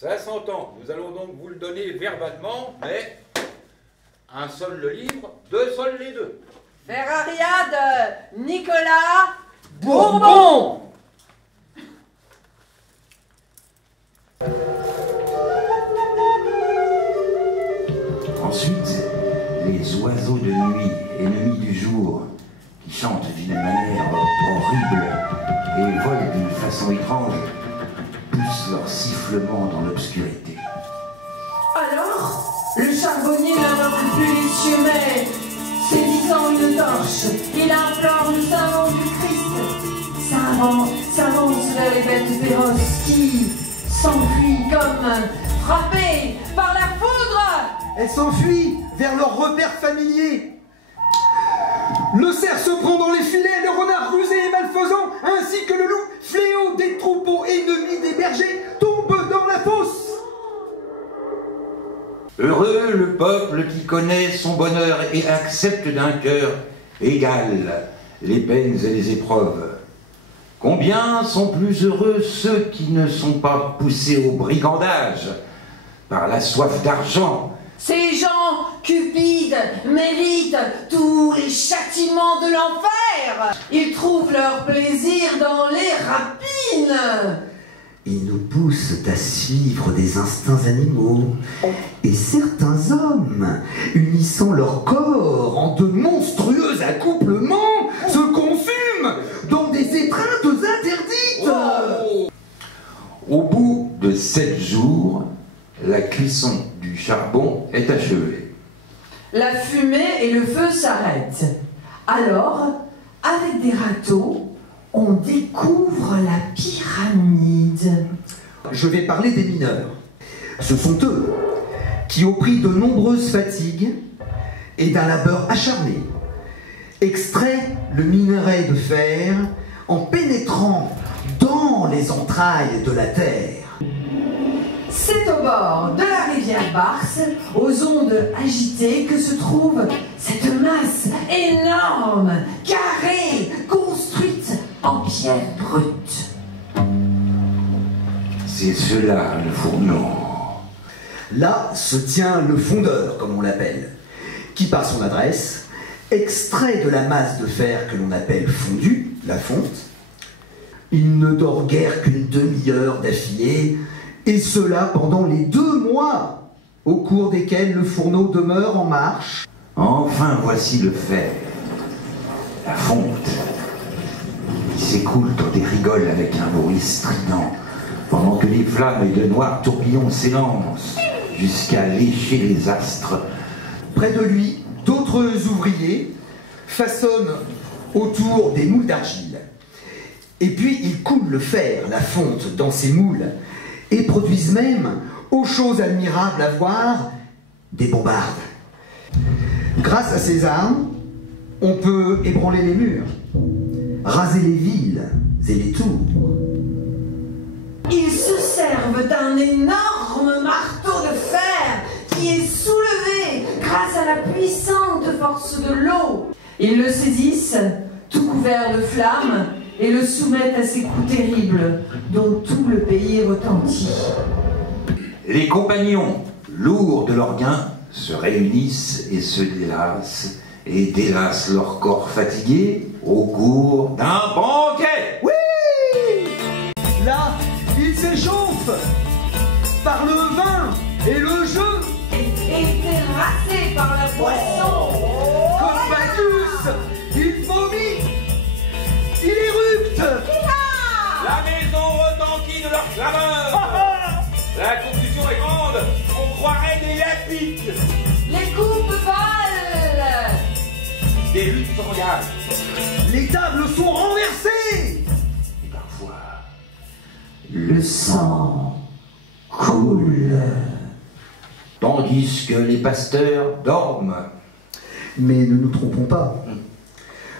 Ça s'entend. Nous allons donc vous le donner verbalement, mais un seul le livre, deux seuls les deux. Ferraria de Nicolas Bourbon. Ensuite, les oiseaux de nuit, ennemis du jour, qui chantent d'une manière horrible et volent d'une façon étrange, poussent leur sifflement dans l'obscurité. Alors, le charbonnier n'invoque plus les cieux, mais saisissant une torche, il implore le savant du Christ. S'avance vers les bêtes féroces qui s'enfuient comme frappées par la foudre. Elles s'enfuient vers leur repère familier. Le cerf se prend dans les filets, le renard rusé et malfaisant, ainsi que le loup, fléau des troupeaux ennemis des bergers, tombe dans la fosse. Heureux le peuple qui connaît son bonheur et accepte d'un cœur égal les peines et les épreuves. Combien sont plus heureux ceux qui ne sont pas poussés au brigandage par la soif d'argent. Ces gens cupides méritent tous les châtiments de l'enfer. Ils trouvent leur plaisir dans les rapines. Ils nous poussent à suivre des instincts animaux. Et certains hommes, unissant leur corps en de monstrueux accouplements, se consument dans des étreintes interdites. Au bout de 7 jours, la cuisson du charbon est achevée. La fumée et le feu s'arrêtent. Alors, avec des râteaux, on découvre la pyramide. Je vais parler des mineurs. Ce sont eux qui, au prix de nombreuses fatigues et d'un labeur acharné, extraient le minerai de fer en pénétrant dans les entrailles de la terre. C'est au bord de la rivière Barse, aux ondes agitées, que se trouve cette masse énorme, carrée, construite en pierre brute. C'est cela le fourneau. Là se tient le fondeur, comme on l'appelle, qui par son adresse extrait de la masse de fer que l'on appelle fondue, la fonte. Il ne dort guère qu'une demi-heure d'affilée, et cela pendant les 2 mois au cours desquels le fourneau demeure en marche. Enfin voici le fer, la fonte, qui s'écoule dans des rigoles avec un bruit strident, pendant que les flammes et de noirs tourbillons s'élancent jusqu'à lécher les astres. Près de lui, d'autres ouvriers façonnent autour des moules d'argile. Et puis ils coulent le fer, la fonte, dans ces moules, et produisent même, aux choses admirables à voir, des bombardes. Grâce à ces armes, on peut ébranler les murs, raser les villes et les tours. Ils se servent d'un énorme marteau de fer qui est soulevé grâce à la puissante force de l'eau. Ils le saisissent, tout couvert de flammes, et le soumettent à ces coups terribles dont tout le pays retentit. Les compagnons, lourds de leurs gains, se réunissent et se délassent, et délassent leur corps fatigué au cours d'un banquet. Oui! Là, ils s'échauffent par le vin et le jeu. Et terrassés par la boisson. Comme Bacchus, il vomit, il éructe. La maison retentit de leur clameur. La confusion est grande, on croirait des lapides. Les coupes volent. Des luttes s'engagent. Les tables sont renversées. Et parfois, Le sang coule. tandis que les pasteurs dorment. Mais ne nous trompons pas.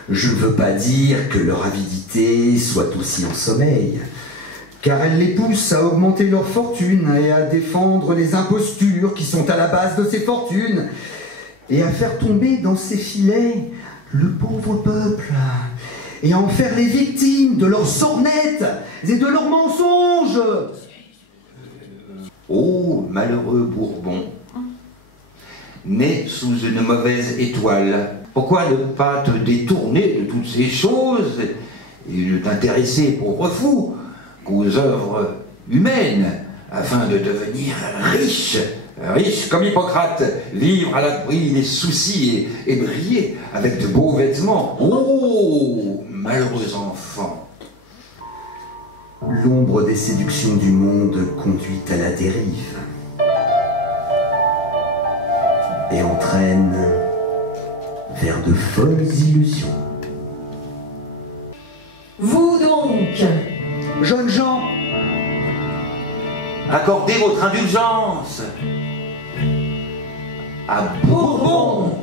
Je ne veux pas dire que leur avidité soit aussi en sommeil, car elle les pousse à augmenter leur fortune et à défendre les impostures qui sont à la base de ces fortunes, et à faire tomber dans ces filets le pauvre peuple, et à en faire les victimes de leurs sornettes et de leurs mensonges. Au malheureux Bourbon, né sous une mauvaise étoile. Pourquoi ne pas te détourner de toutes ces choses et ne t'intéresser, pauvre fou, qu'aux œuvres humaines, afin de devenir riche, riche comme Hippocrate, vivre à l'abri des soucis et briller avec de beaux vêtements. Oh, malheureux enfant! L'ombre des séductions du monde conduit à la dérive et entraîne vers de folles illusions. Vous donc, Jeunes gens, Accordez votre indulgence à Bourbon.